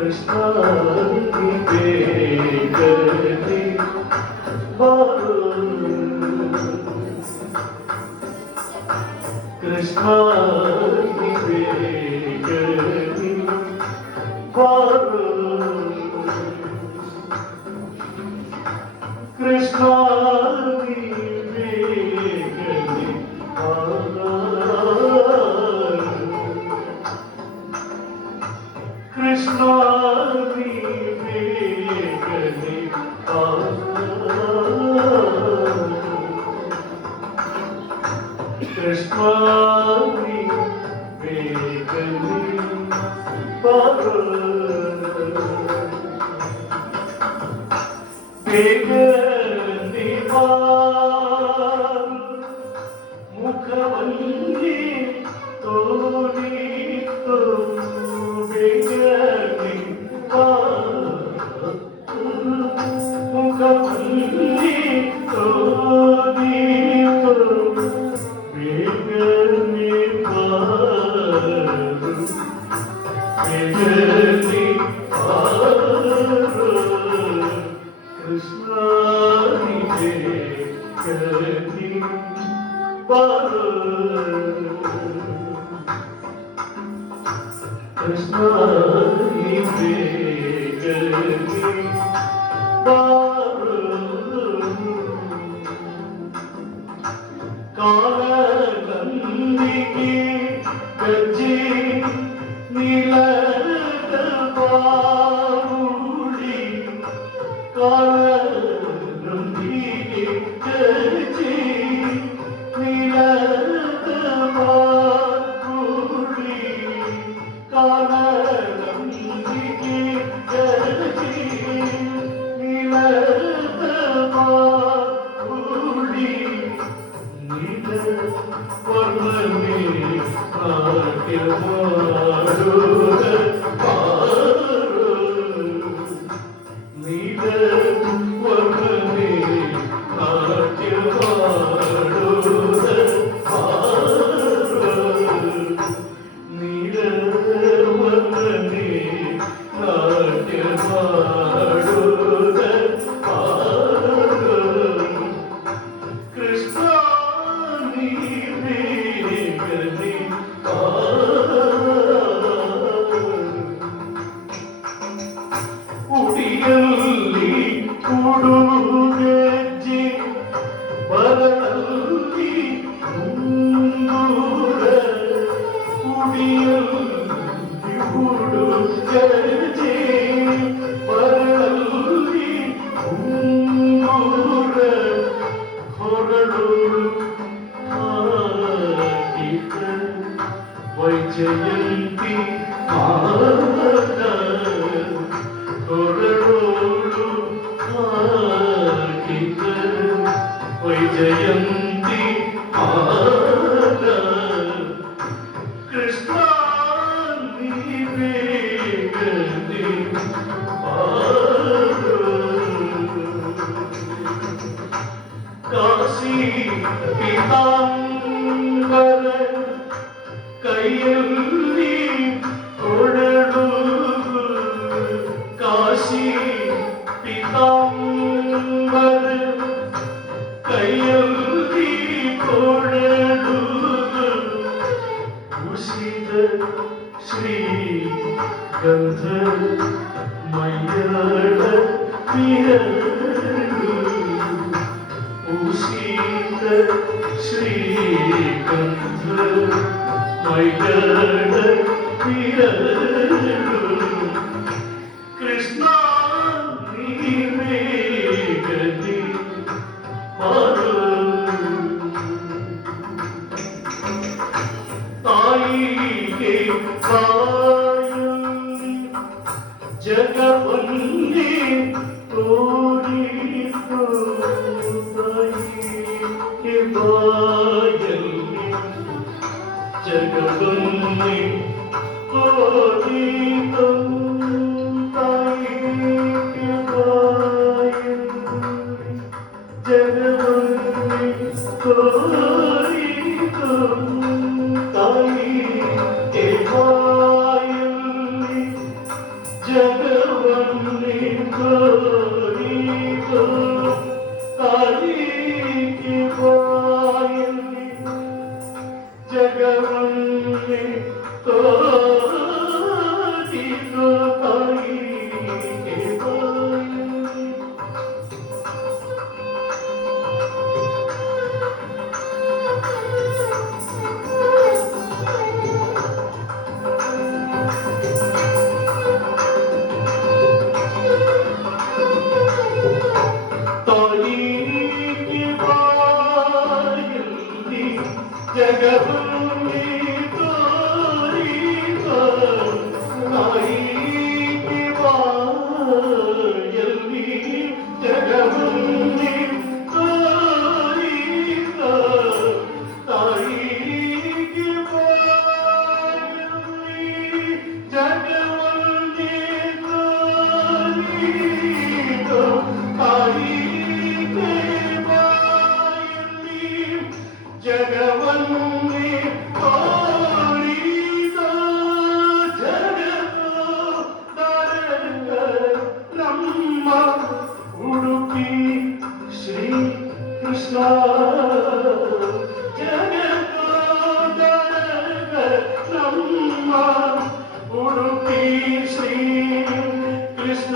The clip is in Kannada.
कृष्ण निवेदने बारो कृष्ण निवेदने बारो कृष्ण निवेदने बारो कृष्ण निवेदने कृष्ण निवेदने बेगने मुखवल्ली तोरितो बेगने मुखवल्ली तोरितो बेगने बेगने कृष्ण निवेदने कृष्ण निवेदने कालगंगे गजे नीलद बारुड़ी कालगंगे गजे नीलद बारुड़ी कालगंगे गजे नीलद बारुड़ी वर्णने भाग्यवाडो नील वर्णने भाग्यवाडो नील वर्णने भाग्यवाडो कृष्ण ಉಡಿಯಲ್ಲಿ ಉಡುಗೆಜ್ಜೆ ಬರದಲ್ಲಿ ಮುಂದೂರ ಉಡಿಯಲ್ಲಿ ಉಡುಗೆಜ್ಜೆ ಬರದಲ್ಲಿ ಮುಂದೂರ ಹೊರಡೋಳು ಹಾಕಿತ ವೈಜಯಂತಿ ಹೊರಡೋಳು ಹಾಕಿತ ವೈಜಯಂತಿ ಕೃಷ್ಣ ನಿವೇದನೆ ಕಾಶಿ ಪೀತಾಂಬರ ಕೈಯಲ್ಲಿ ಕೊಡಡು ಕಾಶಿ ಪೀತಾಂಬರ ಕೈಯಲ್ಲಿ ಕೊಡಡು ಉಸಿದ ಶ್ರೀಗಂಧ ಮೈಯಡ ಪಿರಡು ಉಸಿದ ಶ್ರೀಗಂಧ ಮೈಯಡ ಪಿರಡು कृष्ण निवेदने ताईगे पायल्ली जगवल्ली तोरितो ताईगे पायल्ली जगवल्ली तोरितो ಜಗವನ್ನೇ ತೋರಿದೋ ತಾಯಿಗೆ ಬಾಯಲ್ಲಿ ಜಗವನ್ನೇ ತೋರಿದೋ ತಾಯಿಗೆ ಬಾಯಲ್ಲಿ ತಾಯಿಗೆ ಬಾಯಲ್ಲಿ ಜಗವನ್ನೇ ತೋರಿದೋ ತಾಯಿಗೆ ಬಾಯಲ್ಲಿ ಜಗವನ್ನೇ ತೋರಿದೋ ತಾಯಿಗೆ ಬಾಯಲ್ಲಿ ಜಗವನ್ನೇ ತೋರಿದೋ ತಾಯಿಗೆ ಬಾಯಲ್ಲಿ ಜಗವನ್ನೇ ತೋರಿದೋ ಜಗದೊಳಗ ನಮ್ಮ ಉಡುಪಿ ಶ್ರೀ ಕೃಷ್ಣ ಜಗದೊಳಗ ನಮ್ಮ ಉಡುಪಿ ಶ್ರೀ ಕೃಷ್ಣ